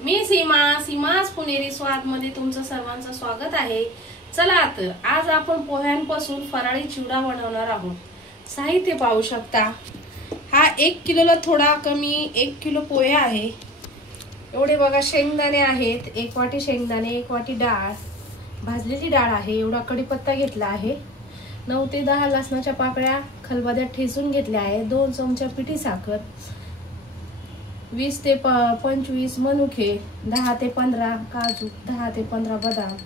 मी सीमास पुणेरी स्वाद मध्ये तुमचं सर्वांचं स्वागत आहे। चला तर आज आपण पोह्यांपासून फराळी चिवडा बनवणार आहोत। साहित्य पाहू शकता। हा 1 किलोला थोडा कमी 1 किलो पोहे आहे। एवढे बघा शेंगदाणे आहेत, 1 वाटी शेंगदाणे, 1 वाटी डाळ, भाजलेली डाळ आहे, एवढा कढीपत्ता घेतला आहे, 9 ते 10 लसणाच्या पाकळ्या खलबत्त्यात ठेचून घेतल्या आहे, 2 चमचा पिठी साखर, 20 ते 25 मनुके, 10 ते 15 काजू, 10 ते 15 बदाम,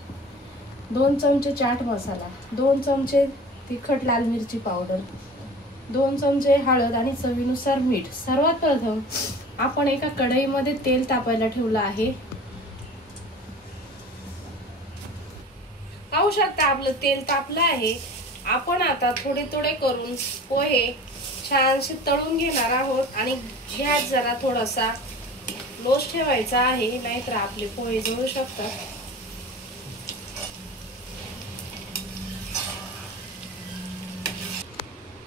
2 चमचे चाट मसाला, 2 चमचे तिखट लाल मिरची पावडर, 2 चमचे हळद आणि चवीनुसार मीठ। सर्वात प्रथम आपण एका कढईमध्ये तेल तापायला ठेवलं आहे। पाहू शकता आपलं तेल तापलं आहे। आपण आता थोडे थोडे करून पोहे छानसे तळून घेणार आहोत आणि गॅस जरा थोडासा लोच ठेवायचा आहे, नाहीतर आपले पोहे जळू शकतात।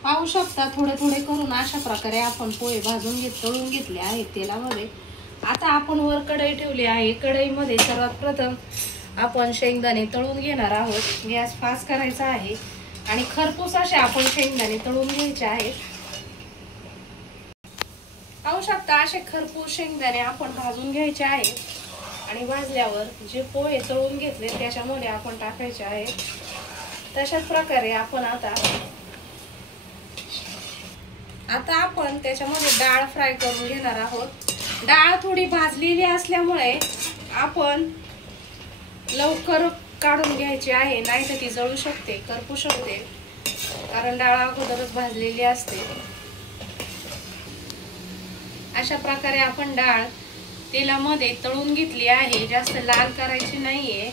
पाहू शकता थोडे थोडे करून अशा प्रकारे आपण पोहे भाजून तळून घेतले आहेत तेलामध्ये। आता आपण वर कढई ठेवली आहे। कढईमध्ये सर्वात प्रथम आपण शेंगदाणे तळून घेणार आहोत। गॅस फास्ट करायचा आहे आणि खरपूस असे आपण शेंगदाणे तळून घ्यायचे आहेत। पाहू शकता असे खरपूस शेंगदाणे आपण भाजून घ्यायचे आहेत आणि भाजल्यावर जे पोहे तळून घेतले त्याच्यामध्ये आपण टाकायचे आहेत। तशाच प्रकारे आपण आता आपण त्याच्यामध्ये डाळ फ्राय करून घेणार आहोत। डाळ थोडी भाजलेली असल्यामुळे आपण लवकर काढून घ्यायची आहे, नाहीतर ती जळू शकते, करपू शकते, कारण डाळ अगोदरच भाजलेली असते। अशा प्रकारे आपण डाळ तेलामध्ये तळून घेतली आहे, जास्त लाल करायची नाहीये।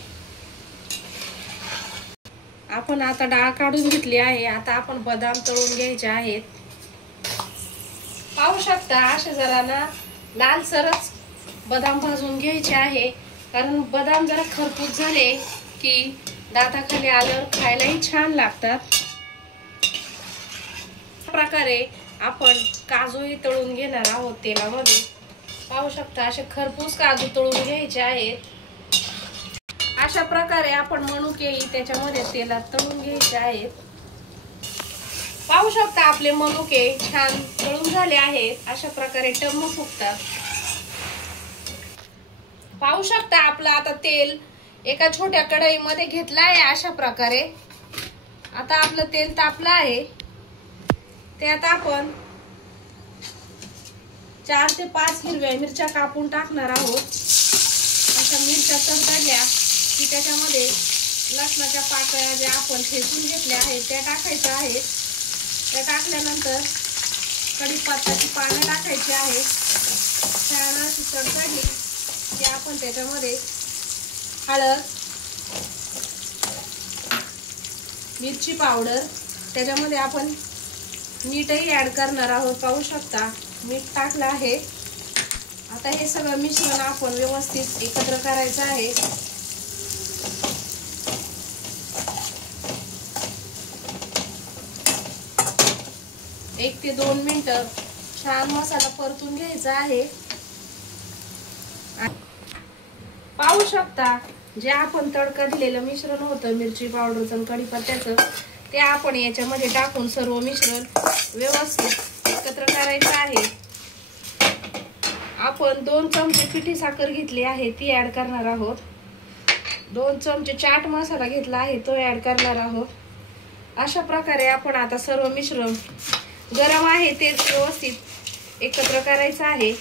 आपण आता डाळ काढून घेतली आहे। आता आपण बदाम तळून घ्यायचे आहेत। पाहू शकता असे जरा ना लालसरच बदाम भाजून घ्यायचे आहे, कारण बदाम जरा खरपूस झाले की दाताखाली आल्यावर खायलाही छान लागतात। प्रकारे आपण काजूही तळून घेणार आहोत तेलामध्ये। पाहू शकता असे खरपूस काजू तळून घ्यायचे आहेत। अशा प्रकारे आपण मनुकेही त्याच्यामध्ये तेलात तळून घ्यायचे आहेत। पाहू शकता आपले मनुके छान तळून झाले आहेत। अशा प्रकारे टम्म फुगतात। पाहू शकता आपलं आता तेल एका छोट्या कढईमध्ये घेतलं आहे अशा प्रकारे। आता आपलं तेल तापलं आहे, त्यात आपण 4 ते 5 हिरव्या मिरच्या कापून टाकणार आहोत। अशा मिरच्या तडतडल्या की त्याच्यामध्ये लसणाच्या पाकळ्या ज्या आपण ठेचून घेतल्या आहेत त्या टाकायच्या आहेत। त्या टाकल्यानंतर कढीपत्त्याची पाने टाकायची आहेत। छान अशी तडतडली की आपण त्याच्यामध्ये हळद, मिरची पावडर, त्याच्यामध्ये आपण मीठही ऍड करणार आहोत। पाहू शकता मीठ टाकलं आहे। आता हे सगळं मिश्रण आपण व्यवस्थित एकत्र करायचं आहे। 1 ते 2 मिनिटं छान मसाला परतून घ्यायचा आहे। पाहू शकता जे आपण तडका दिलेलं मिश्रण होतं मिरची पावडरचं आणि कढीपत्त्याचं, ते आपण याच्यामध्ये टाकून सर्व मिश्रण व्यवस्थित एकत्र करायचं आहे। आपण 2 चमचे पिठी साखर घेतली आहे ती ऍड करणार आहोत। 2 चमचे चाट मसाला घेतला आहे तो ऍड करणार आहोत। अशा प्रकारे आपण आता सर्व मिश्रण गरम आहे ते व्यवस्थित एकत्र करायचं आहे।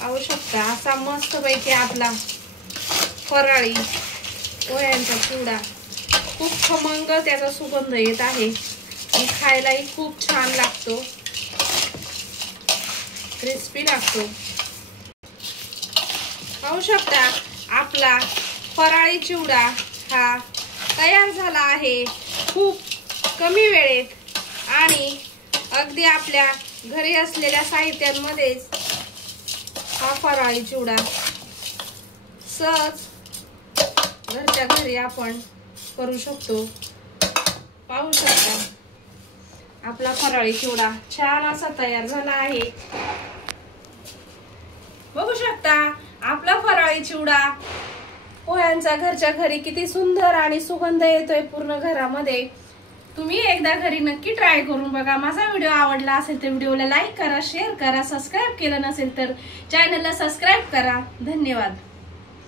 पाहू शकता असा मस्त पैकी आपला फराळी पोह्यांचा चिवडा खूप खमंग त्याचा सुगंध येत आहे आणि खायलाही खूप छान लागतो, क्रिस्पी लागतो। पाहू शकता आपला फराळी चिवडा हा तयार झाला आहे खूप कमी वेळेत आणि अगदी आपल्या घरी असलेल्या साहित्यांमध्येच हा फराळी चिवडा सहज घरच्या घरी आपण करू शकतो। पाहू शकता आपला फराळी चिवडा छान असा तयार झाला आहे। बघू शकता आपला फराळी चिवडा पोह्यांचा घरच्या घरी किती सुंदर आणि सुगंध येतोय पूर्ण घरामध्ये। तुम्ही एकदा घरी नक्की ट्राय करून बघा। माझा व्हिडिओ आवडला असेल तर व्हिडिओला लाईक करा, शेअर करा, सबस्क्राईब केलं नसेल तर चॅनलला सबस्क्राईब करा। धन्यवाद।